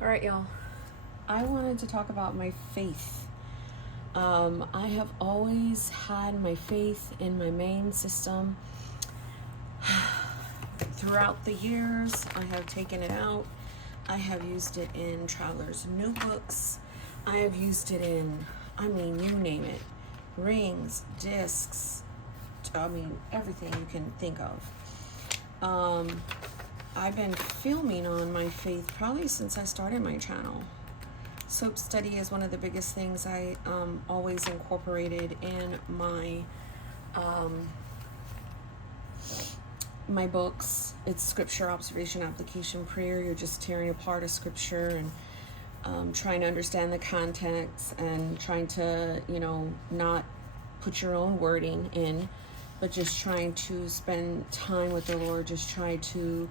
All right, y'all. I wanted to talk about my faith. I have always had my faith in my main system. Throughout the years, I have taken it out. I have used it in Traveler's New Books. I have used it in, you name it. Rings, discs, everything you can think of. I've been filming on my faith probably since I started my channel. Soap study is one of the biggest things I always incorporated in my my books. It's scripture, observation, application, prayer. You're just tearing apart a scripture and trying to understand the context and trying to, not put your own wording in, but just trying to spend time with the Lord. Just try to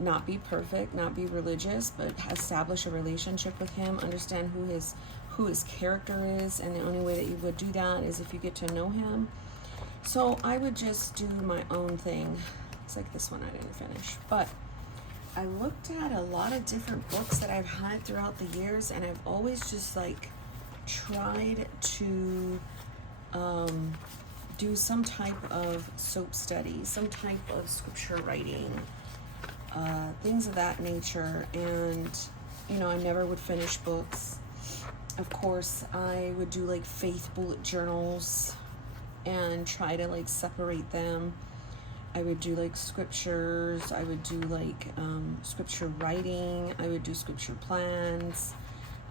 not be perfect, not be religious, but establish a relationship with Him. Understand who his character is, and the only way that you would do that is if you get to know Him. So I would just do my own thing. It's like this one I didn't finish, but I looked at a lot of different books that I've had throughout the years, and I've always just tried to do some type of soap study, some type of scripture writing, things of that nature. And I never would finish books. Of course, I would do faith bullet journals and try to separate them. I would do scriptures. I would do scripture writing. I would do scripture plans.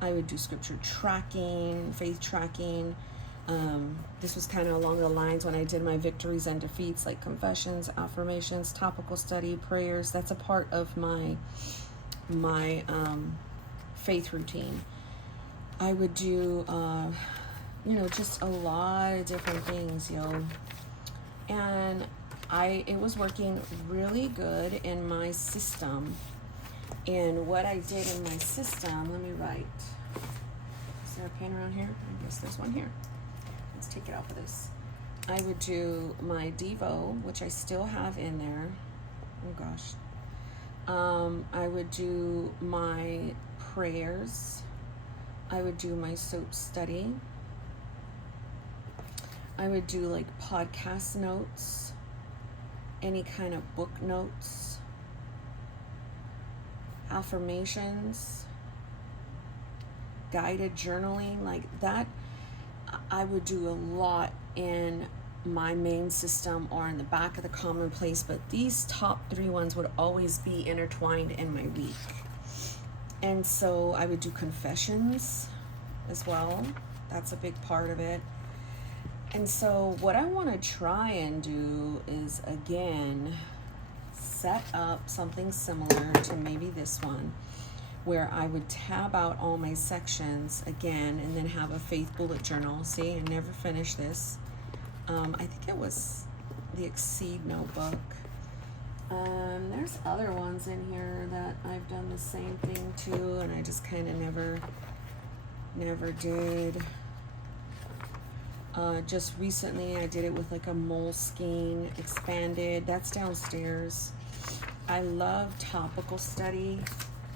I would do scripture tracking, faith tracking. This was kind of along the lines when I did my victories and defeats, like confessions, affirmations, topical study, prayers. That's a part of my faith routine. I would do just a lot of different things, and it was working really good in my system. And what I did in my system, let me write. Is there a pen around here? I guess there's one here. Let's take it off of this. I would do my Devo, which I still have in there. Oh gosh. I would do my prayers. I would do my soap study. I would do podcast notes, any kind of book notes, affirmations, guided journaling, that. I would do a lot in my main system or in the back of the commonplace, but these top 3 ones would always be intertwined in my week. And so I would do confessions as well. That's a big part of it. And so what I want to try and do is, again, set up something similar to maybe this one, where I would tab out all my sections again and then have a faith bullet journal. See, I never finished this. I think it was the Exceed notebook. There's other ones in here that I've done the same thing to, and I just kind of never did. Just recently I did it with a Moleskine expanded. That's downstairs. I love topical study.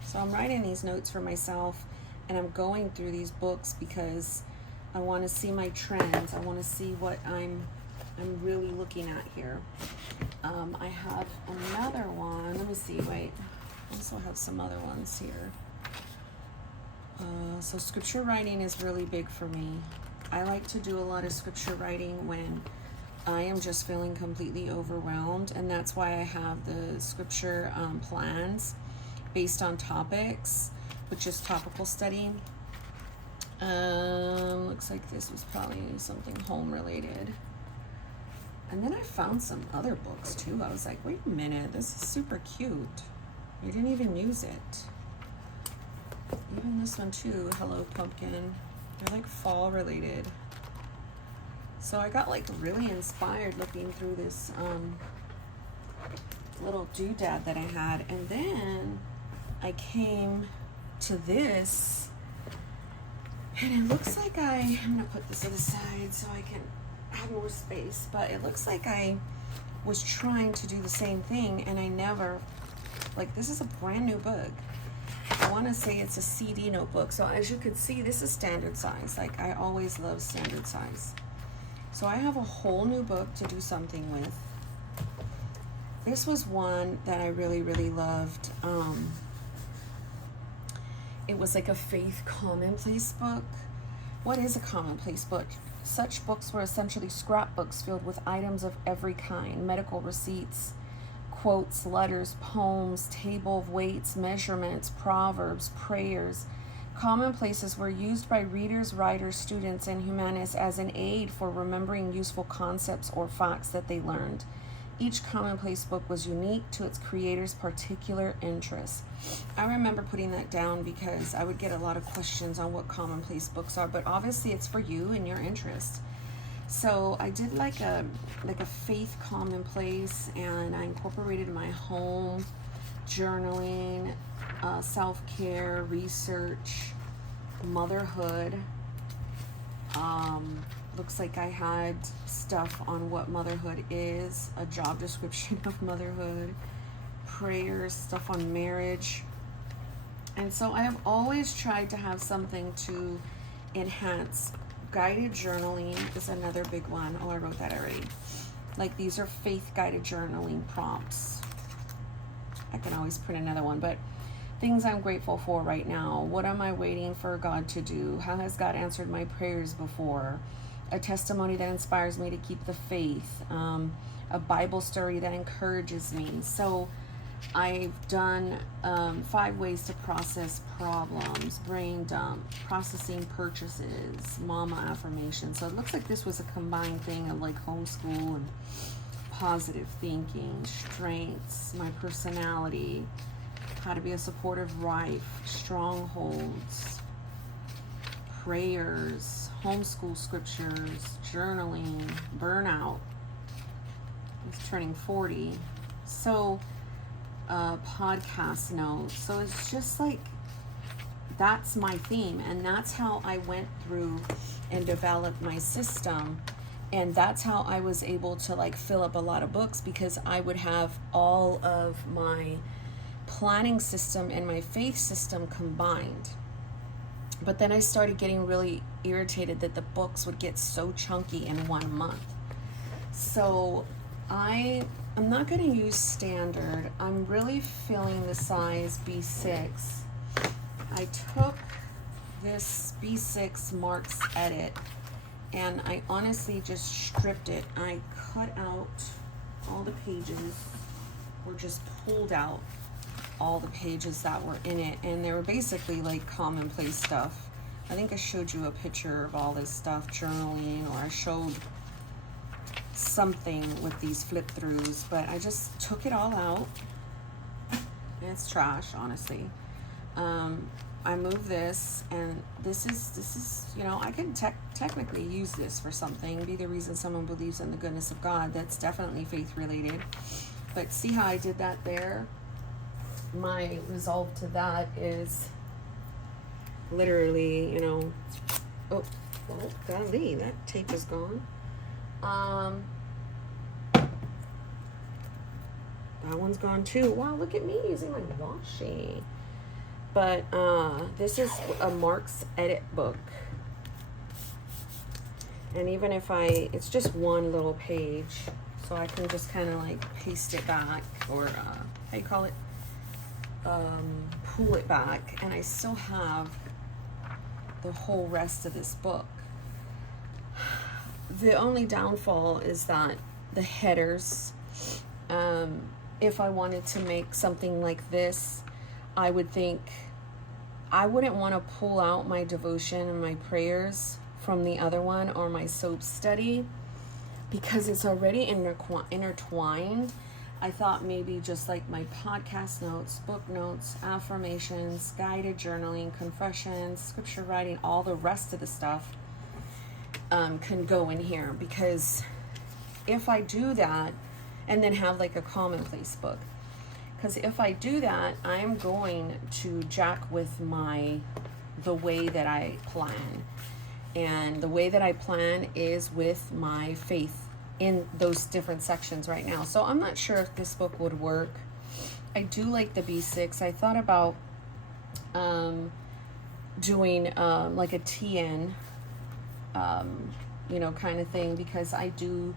So I'm writing these notes for myself, and I'm going through these books because I want to see my trends. I want to see what I'm really looking at here. I have another one. Let me see. Wait. I also have some other ones here. So scripture writing is really big for me. I like to do a lot of scripture writing when I am just feeling completely overwhelmed, and that's why I have the scripture plans based on topics, but just topical study. Looks like this was probably something home related. And then I found some other books too. I was like, wait a minute, this is super cute. I didn't even use it. Even this one too, Hello Pumpkin. They're fall related. So I got really inspired looking through this little doodad that I had, and then I came to this, and it looks like I'm gonna put this to the side so I can have more space, but it looks like I was trying to do the same thing, and I never, this is a brand new book, but want to say it's a CD notebook. So as you can see, this is standard size. Like, I always love standard size. So I have a whole new book to do something with. This was one that I really, really loved. It was like a faith commonplace book. What is a commonplace book? Such books were essentially scrapbooks filled with items of every kind: medical receipts, quotes, letters, poems, table of weights, measurements, proverbs, prayers. Commonplaces were used by readers, writers, students, and humanists as an aid for remembering useful concepts or facts that they learned. Each commonplace book was unique to its creator's particular interests. I remember putting that down because I would get a lot of questions on what commonplace books are, but obviously it's for you and your interest. So I did like a faith commonplace, and I incorporated my home, journaling, self-care, research, motherhood. Looks like I had stuff on what motherhood is, a job description of motherhood, prayers, stuff on marriage. And so I have always tried to have something to enhance. Guided journaling is another big one. Oh, I wrote that already. Like, these are faith guided journaling prompts. I can always print another one, but things I'm grateful for right now. What am I waiting for God to do? How has God answered my prayers before? A testimony that inspires me to keep the faith. A Bible story that encourages me. So I've done 5 ways to process problems, brain dump, processing purchases, mama affirmation. So it looks like this was a combined thing of like homeschool and positive thinking, strengths, my personality, how to be a supportive wife, strongholds, prayers, homeschool scriptures, journaling, burnout. He's turning 40. So podcast notes. So it's just like, that's my theme, and that's how I went through and developed my system. And that's how I was able to like fill up a lot of books, because I would have all of my planning system and my faith system combined. But then I started getting really irritated that the books would get so chunky in 1 month. So I'm not going to use standard. I'm really feeling the size B6. I took this B6 Mark's Edit, and I honestly just stripped it. I cut out all the pages, or just pulled out all the pages that were in it, and they were basically like commonplace stuff. I think I showed you a picture of all this stuff, journaling, or I showed something with these flip throughs, but I just took it all out, and it's trash, honestly. I moved this, and this is you know, I can technically use this for something, be the reason someone believes in the goodness of God. That's definitely faith related. But see how I did that there? My resolve to that is literally, you know, oh, well, golly, that tape is gone. That one's gone too. Wow, look at me using my washi. But this is a Mark's Edit book. And even if it's just one little page, so I can just kind of like paste it back, or how you call it? Pull it back, and I still have the whole rest of this book. The only downfall is that the headers, if I wanted to make something like this, I would think I wouldn't want to pull out my devotion and my prayers from the other one, or my soap study, because it's already intertwined. I thought maybe just like my podcast notes, book notes, affirmations, guided journaling, confessions, scripture writing, all the rest of the stuff can go in here. Because if I do that, and then have like a commonplace book, because if I do that, I'm going to jack with the way that I plan. And the way that I plan is with my faith in those different sections right now. So I'm not sure if this book would work. I do like the B6. I thought about doing like a TN, you know, kind of thing, because I do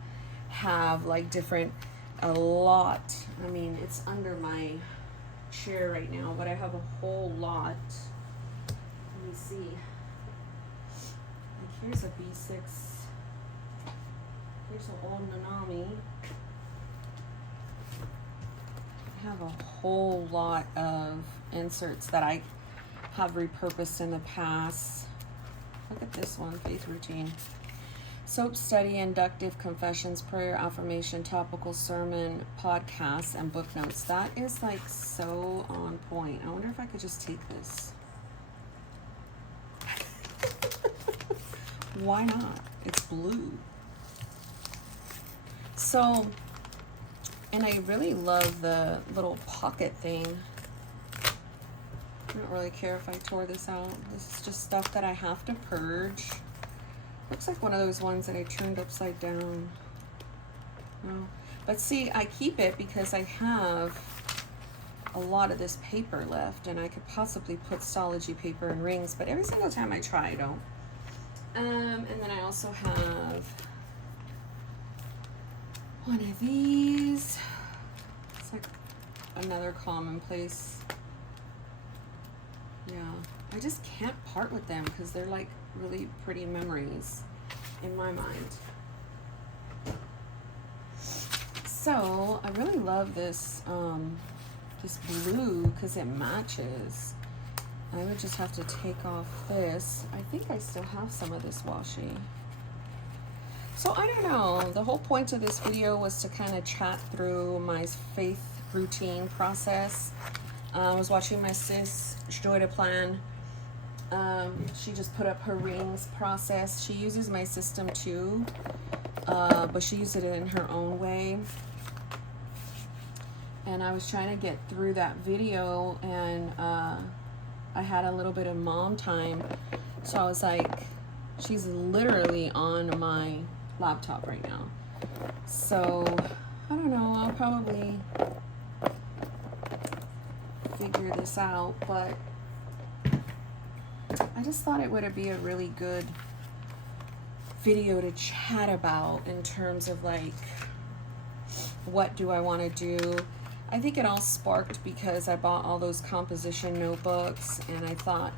have like a lot. I mean, it's under my chair right now, but I have a whole lot. Let me see. Like here's a B6. Here's an old Nanami. I have a whole lot of inserts that I have repurposed in the past. Look at this one, Faith Routine. Soap study, inductive confessions, prayer, affirmation, topical sermon, podcasts, and book notes. That is like so on point. I wonder if I could just take this. Why not? It's blue. So, and I really love the little pocket thing. I don't really care if I tore this out. This is just stuff that I have to purge. Looks like one of those ones that I turned upside down. No. But see, I keep it because I have a lot of this paper left, and I could possibly put Stalogy paper and rings, but every single time I try, I don't. And then I also have one of these. It's like another commonplace. Yeah, I just can't part with them because they're like really pretty memories in my mind. So I really love this this blue because it matches. I would just have to take off this. I think I still have some of this washi. So I don't know. The whole point of this video was to kind of chat through my faith routine process. I was watching my sis, Joy to Plan. She just put up her rings process. She uses my system too, but she used it in her own way. And I was trying to get through that video, and I had a little bit of mom time. So I was like, she's literally on my laptop right now. So I don't know, I'll probably figure this out, but I just thought it would be a really good video to chat about in terms of like, what do I want to do? I think it all sparked because I bought all those composition notebooks, and I thought,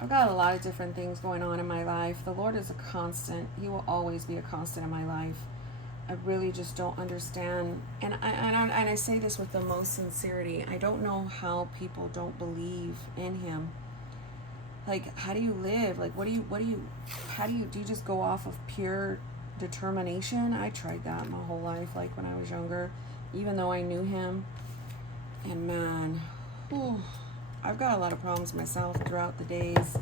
I've got a lot of different things going on in my life. The Lord is a constant. He will always be a constant in my life. I really just don't understand, and I say this with the most sincerity. I don't know how people don't believe in Him. Like, how do you live? Like, how do you just go off of pure determination? I tried that my whole life, like when I was younger, even though I knew Him. And man, whew, I've got a lot of problems myself throughout the days,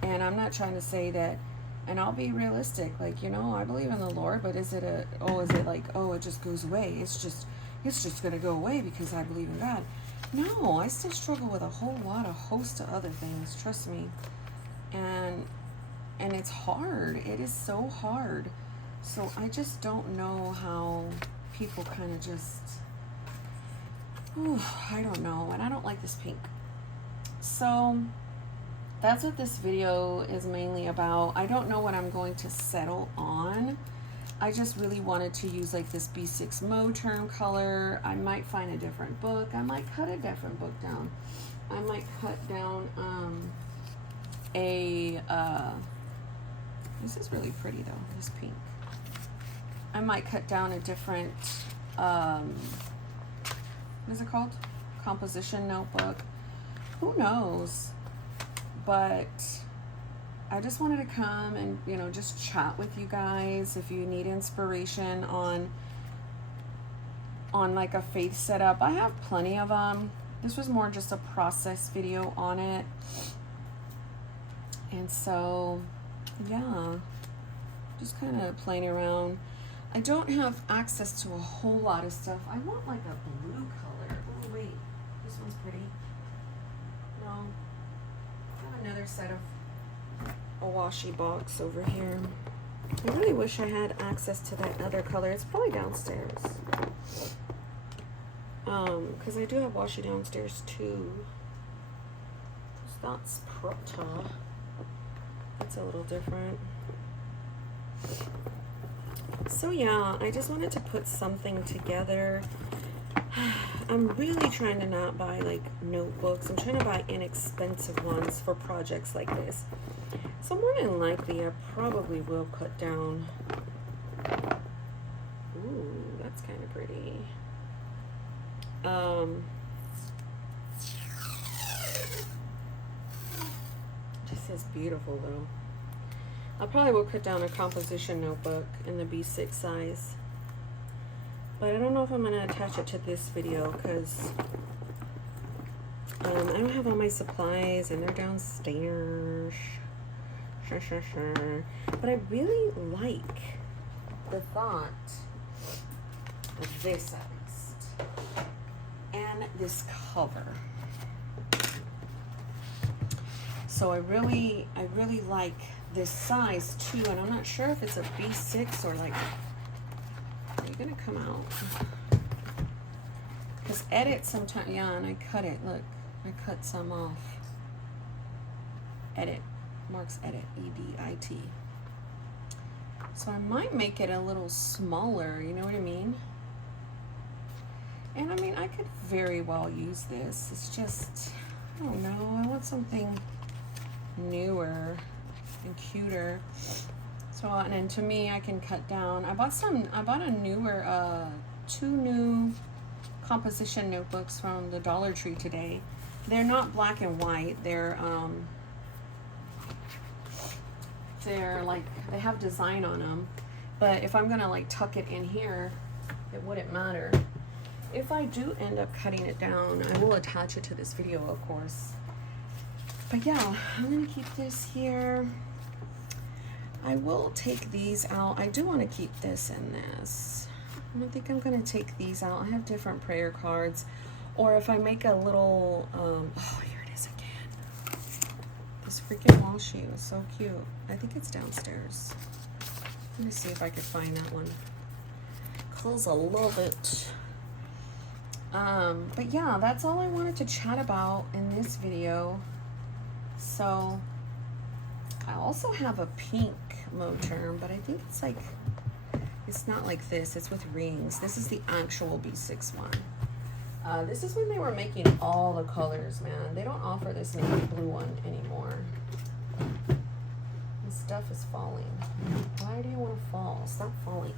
and I'm not trying to say that. And I'll be realistic, like, you know, I believe in the Lord, but is it it just goes away? It's just gonna go away because I believe in God. No, I still struggle with a host of other things, trust me. And it's hard. It is so hard. So I just don't know how people kind of just, I don't know. And I don't like this pink. So that's what this video is mainly about. I don't know what I'm going to settle on. I just really wanted to use like this B6 Moterm color. I might find a different book. I might cut a different book down. I might cut down this is really pretty though, this pink. I might cut down a different, what is it called? Composition notebook. Who knows? But I just wanted to come and, you know, just chat with you guys. If you need inspiration on like a faith setup, I have plenty of them. This was more just a process video on it. And so, yeah, just kind of playing around. I don't have access to a whole lot of stuff. I want like a blue color. Oh, wait, this one's pretty. No, I have another set of a washi box over here. I really wish I had access to that other color. It's probably downstairs. Because I do have washi downstairs too. that's Prata. It's a little different. So yeah, I just wanted to put something together. I'm really trying to not buy like notebooks. I'm trying to buy inexpensive ones for projects like this. So more than likely, I probably will cut down. Ooh, that's kind of pretty. This is beautiful though. I probably will cut down a composition notebook in the B6 size. But I don't know if I'm going to attach it to this video because I don't have all my supplies and they're downstairs. Sure. But I really like the thought of this at least. And this cover. So I really like this size too, and I'm not sure if it's a B6 or like, are you gonna come out? Because edit sometimes, yeah, and I cut it, look, I cut some off. Edit, marks edit, E-D-I-T. So I might make it a little smaller, you know what I mean? And I mean, I could very well use this. It's just, I don't know, I want something newer and cuter. So, and then to me, I can cut down. I bought a newer, 2 new composition notebooks from the Dollar Tree today. They're not black and white. They're like, they have design on them. But if I'm gonna like tuck it in here, it wouldn't matter. If I do end up cutting it down, I will attach it to this video, of course. But yeah, I'm gonna keep this here. I will take these out. I do want to keep this and this. I think I'm gonna take these out. I have different prayer cards. Or if I make a little, oh, here it is again. This freaking washi is so cute. I think it's downstairs. Let me see if I can find that one. Cause I love it. But yeah, that's all I wanted to chat about in this video. So I also have a pink Moterm, but I think it's like, it's not like this, it's with rings. This is the actual B6 one. This is when they were making all the colors, man. They don't offer this navy blue one anymore. This stuff is falling. Why do you want to fall? Stop falling.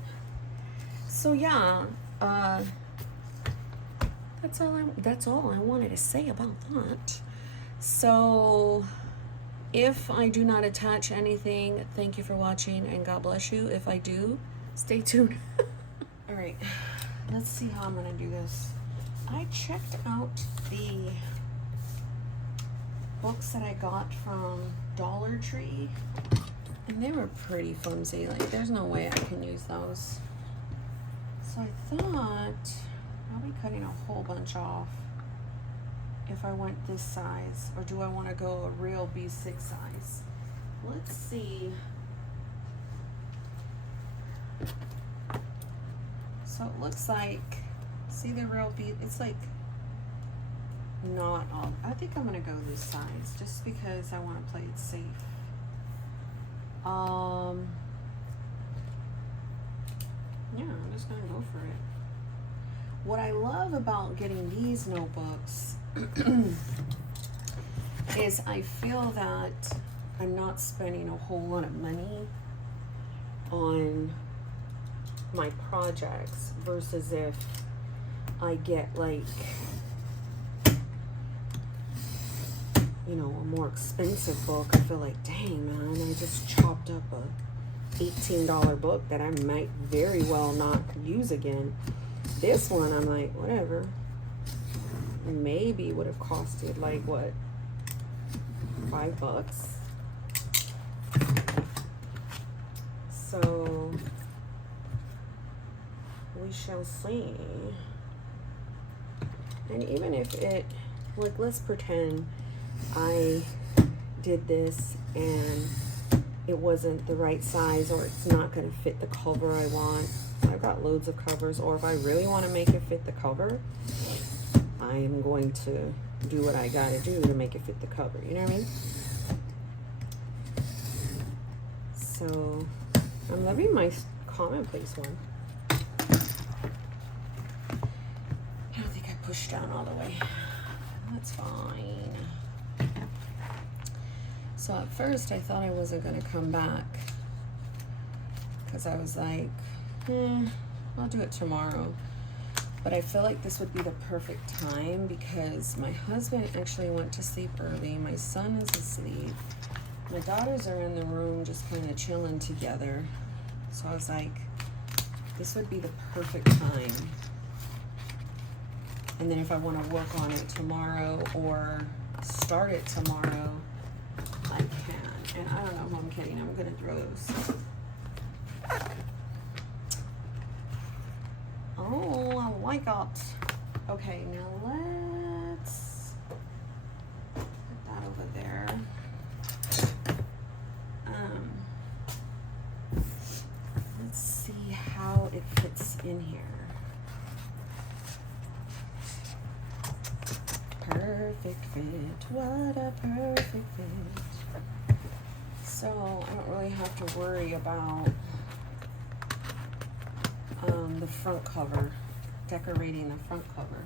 So yeah, that's all I wanted to say about that. So if I do not attach anything, thank you for watching and God bless you. If I do, stay tuned. All right, let's see how I'm gonna do this. I checked out the books that I got from Dollar Tree and they were pretty flimsy. Like there's no way I can use those. So I thought I'll be cutting a whole bunch off if I went this size, or do I want to go a real B6 size? Let's see. So it looks like, see the real B, it's like not all, I think I'm gonna go this size just because I want to play it safe. Yeah, I'm just gonna go for it. What I love about getting these notebooks is I feel that I'm not spending a whole lot of money on my projects versus if I get like, you know, a more expensive book. I feel like, dang man, I just chopped up a $18 book that I might very well not use again. This one, I'm like, whatever. Maybe would have costed like what, $5. So we shall see. And even if it, like, let's pretend I did this and it wasn't the right size, or it's not going to fit the cover I want. I've got loads of covers, or if I really want to make it fit the cover, I'm going to do what I gotta do to make it fit the cover, you know what I mean? So I'm loving my commonplace one. I don't think I pushed down all the way. That's fine. So at first I thought I wasn't gonna come back because I was like, I'll do it tomorrow. But I feel like this would be the perfect time because my husband actually went to sleep early. My son is asleep. My daughters are in the room just kind of chilling together. So I was like, this would be the perfect time. And then if I want to work on it tomorrow or start it tomorrow, I can. And I don't know who I'm kidding. I'm going to throw those. Oh, I like it. Okay, now let's put that over there. Let's see how it fits in here. Perfect fit. What a perfect fit. So I don't really have to worry about the front cover, decorating the front cover.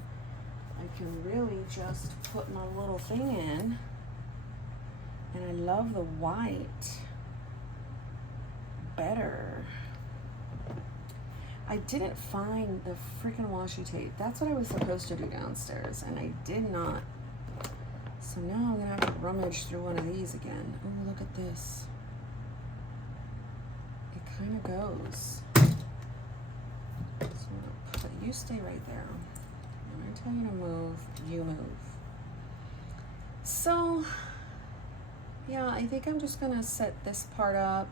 I can really just put my little thing in, and I love the white better. I didn't find the freaking washi tape. That's what I was supposed to do downstairs, and I did not. So now I'm gonna have to rummage through one of these again. Oh, look at this. It kind of goes. So you stay right there. When I tell you to move, you move. So, yeah, I think I'm just gonna set this part up.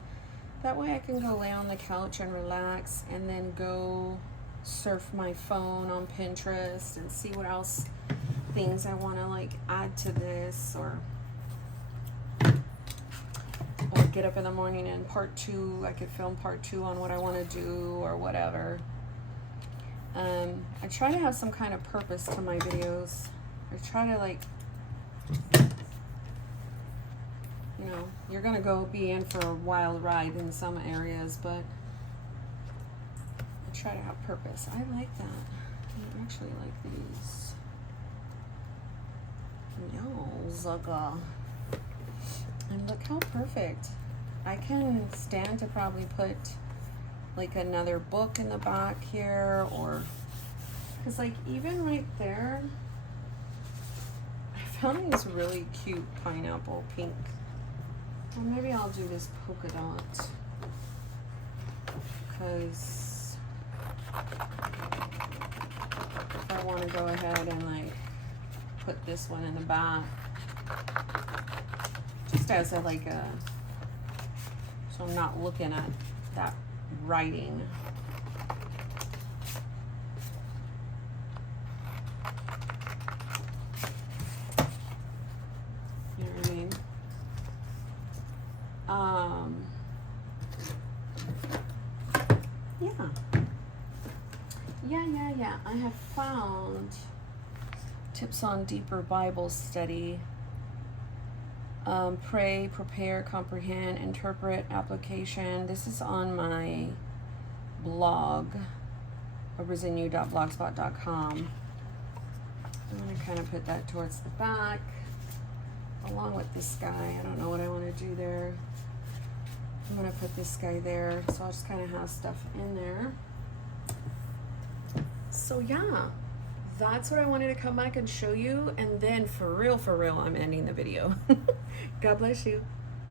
That way I can go lay on the couch and relax and then go surf my phone on Pinterest and see what else things I want to like add to this, or get up in the morning and part 2, I could film part 2 on what I want to do or whatever. I try to have some kind of purpose to my videos. I try to like, you know, you're gonna go be in for a wild ride in some areas, but I try to have purpose. I like that. I actually like these. No, Zaga. And look how perfect. I can stand to probably put like another book in the back here, or because like even right there, I found these really cute pineapple pink. Well, maybe I'll do this polka dot because if I want to go ahead and like put this one in the back just as a like a, so I'm not looking at that writing. You know what I mean? Yeah. I have found tips on deeper Bible study. Pray, prepare, comprehend, interpret, application. This is on my blog, arisen.blogspot.com. I'm going to kind of put that towards the back along with this guy. I don't know what I want to do there. I'm going to put this guy there, so I'll just kind of have stuff in there. So yeah, that's what I wanted to come back and show you, and then for real, I'm ending the video. God bless you.